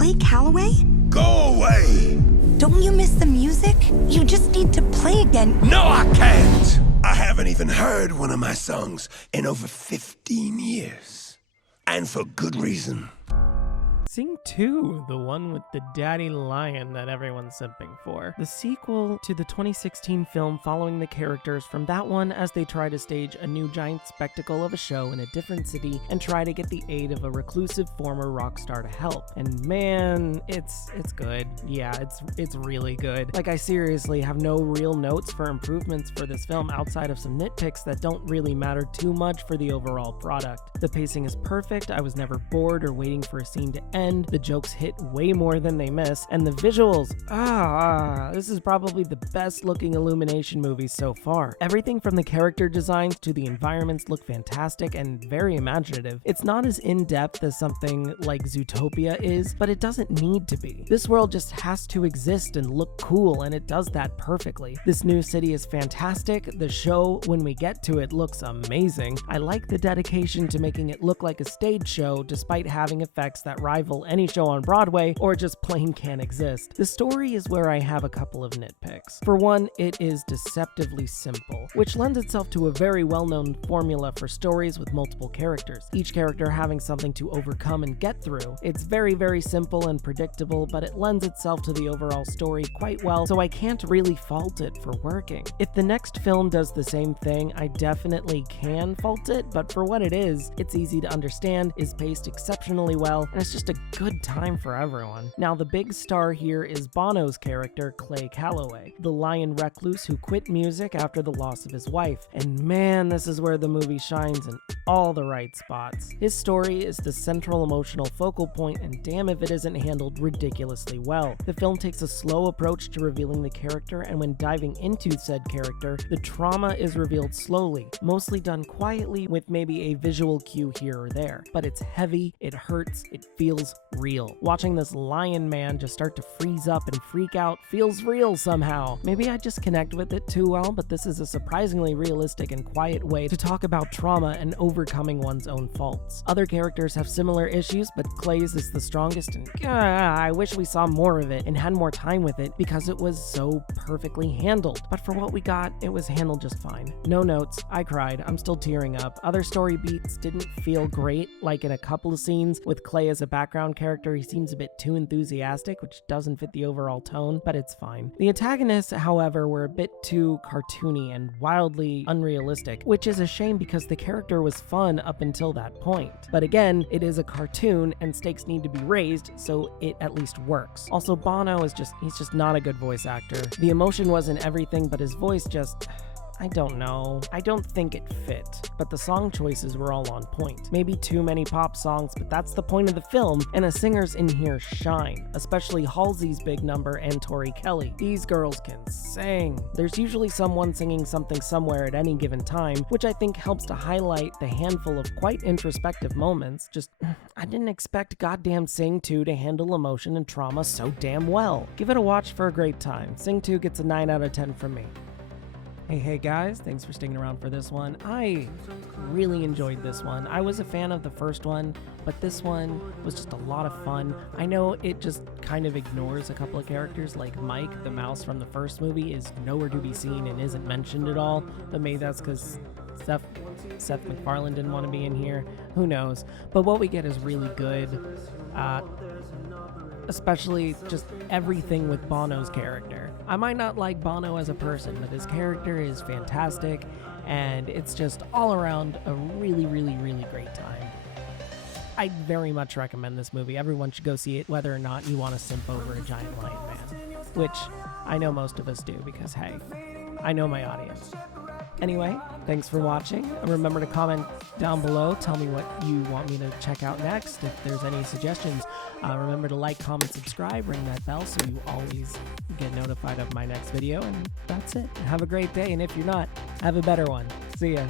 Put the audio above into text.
play Calloway? Go away! Don't you miss the music? You just need to play again. No, I can't! I haven't even heard one of my songs in over 15 years. And for good reason. Sing 2, the one with the daddy lion that everyone's simping for. The sequel to the 2016 film following the characters from that one as they try to stage a new giant spectacle of a show in a different city and try to get the aid of a reclusive former rock star to help. And man, it's good. Yeah, it's really good. Like, I seriously have no real notes for improvements for this film outside of some nitpicks that don't really matter too much for the overall product. The pacing is perfect, I was never bored or waiting for a scene to end. The jokes hit way more than they miss, and the visuals, this is probably the best looking Illumination movie so far. Everything from the character designs to the environments look fantastic and very imaginative. It's not as in-depth as something like Zootopia is, but it doesn't need to be. This world just has to exist and look cool, and it does that perfectly. This new city is fantastic. The show, when we get to it, looks amazing. I like the dedication to making it look like a stage show despite having effects that rival any show on Broadway or just plain can't exist. The story is where I have a couple of nitpicks. For one, it is deceptively simple, which lends itself to a very well-known formula for stories with multiple characters, each character having something to overcome and get through. It's very, very simple and predictable, but it lends itself to the overall story quite well, so I can't really fault it for working. If the next film does the same thing, I definitely can fault it, but for what it is, it's easy to understand, is paced exceptionally well, and it's just a good time for everyone. Now, the big star here is Bono's character, Clay Calloway, the lion recluse who quit music after the loss of his wife. And man, this is where the movie shines in all the right spots. His story is the central emotional focal point, and damn if it isn't handled ridiculously well. The film takes a slow approach to revealing the character, and when diving into said character, the trauma is revealed slowly, mostly done quietly with maybe a visual cue here or there. But it's heavy, it hurts, it feels real. Watching this lion man just start to freeze up and freak out feels real somehow. Maybe I just connect with it too well, but this is a surprisingly realistic and quiet way to talk about trauma and overcoming one's own faults. Other characters have similar issues, but Clay's is the strongest, and I wish we saw more of it and had more time with it because it was so perfectly handled. But for what we got, it was handled just fine. No notes, I cried, I'm still tearing up. Other story beats didn't feel great, like in a couple of scenes with Clay as a background character, he seems a bit too enthusiastic, which doesn't fit the overall tone, but it's fine. The antagonists, however, were a bit too cartoony and wildly unrealistic, which is a shame because the character was fun up until that point. But again, it is a cartoon and stakes need to be raised, so it at least works. Also, Bono is he's just not a good voice actor. The emotion wasn't everything, but his voice just... I don't know. I don't think it fit, but the song choices were all on point. Maybe too many pop songs, but that's the point of the film, and the singers in here shine, especially Halsey's big number and Tori Kelly. These girls can sing. There's usually someone singing something somewhere at any given time, which I think helps to highlight the handful of quite introspective moments. Just, I didn't expect goddamn Sing 2 to handle emotion and trauma so damn well. Give it a watch for a great time. Sing 2 gets a 9 out of 10 from me. Hey guys, thanks for sticking around for this one. I really enjoyed this one. I was a fan of the first one, but this one was just a lot of fun. I know it just kind of ignores a couple of characters, like Mike, the mouse from the first movie, is nowhere to be seen and isn't mentioned at all, but maybe that's because Seth MacFarlane didn't want to be in here. Who knows? But what we get is really good. Especially just everything with Bono's character. I might not like Bono as a person, but his character is fantastic, and it's just all around a really, really, really great time. I very much recommend this movie. Everyone should go see it, whether or not you want to simp over a giant lion man, which I know most of us do because, hey, I know my audience. Anyway, thanks for watching. Remember to comment down below. Tell me what you want me to check out next. If there's any suggestions, remember to like, comment, subscribe, ring that bell so you always get notified of my next video. And that's it. Have a great day. And if you're not, have a better one. See ya.